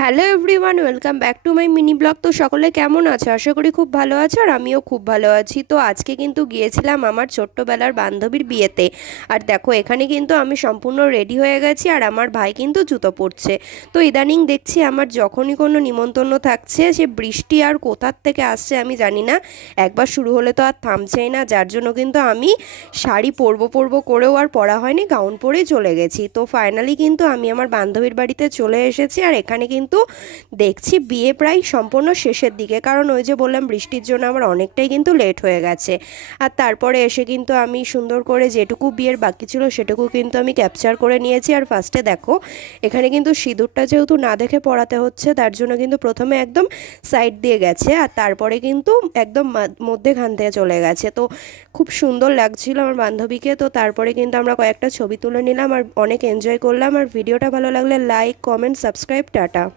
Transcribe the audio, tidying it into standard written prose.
Hello everyone, welcome back to my mini blog. তো সকলে কেমন আছো? আশা করি খুব ভালো আছো, আর আমিও খুব ভালো আছি। তো আজকে কিন্তু গিয়েছিলাম আমার ছোট্টবেলার বান্ধবীর বিয়েতে। আর দেখো, এখানে কিন্তু আমি সম্পূর্ণ রেডি হয়ে গেছি, আর আমার ভাই কিন্তু জুতো পরছে। তো ইদানিং দেখছি আমার যখনই কোনো নিমন্ত্রণ থাকছে, সে বৃষ্টি আর কোথার থেকে আসছে আমি জানি না, একবার শুরু হলে তো আর থামছেই না। যার জন্য কিন্তু আমি শাড়ি পরবো করেও আর পরা হয়নি, গাউন পরেই চলে গেছি। তো ফাইনালি কিন্তু আমি আমার বান্ধবীর বাড়িতে চলে এসেছি, আর এখানে কিন্তু দেখছি বিয়ে প্রায় সম্পূর্ণ শেষের দিকে, কারণ ওই যে বললাম বৃষ্টির জন্য আমার অনেকটাই কিন্তু লেট হয়ে গেছে। আর তারপরে এসে কিন্তু আমি সুন্দর করে যেটুকু বিয়ের বাকি ছিল সেটুকু কিন্তু আমি ক্যাপচার করে নিয়েছি। আর ফার্স্টে দেখো, এখানে কিন্তু সিঁদুরটা যেহেতু না দেখে পড়াতে হচ্ছে, তার জন্য কিন্তু প্রথমে একদম সাইড দিয়ে গেছে, আর তারপরে কিন্তু একদম মধ্যেখান থেকে চলে গেছে। তো খুব সুন্দর লাগছিল আমার বান্ধবীকে। তো তারপরে কিন্তু আমরা কয়েকটা ছবি তুলে নিলাম আর অনেক এনজয় করলাম। আর ভিডিওটা ভালো লাগলে লাইক, কমেন্ট, সাবস্ক্রাইব, টাটা।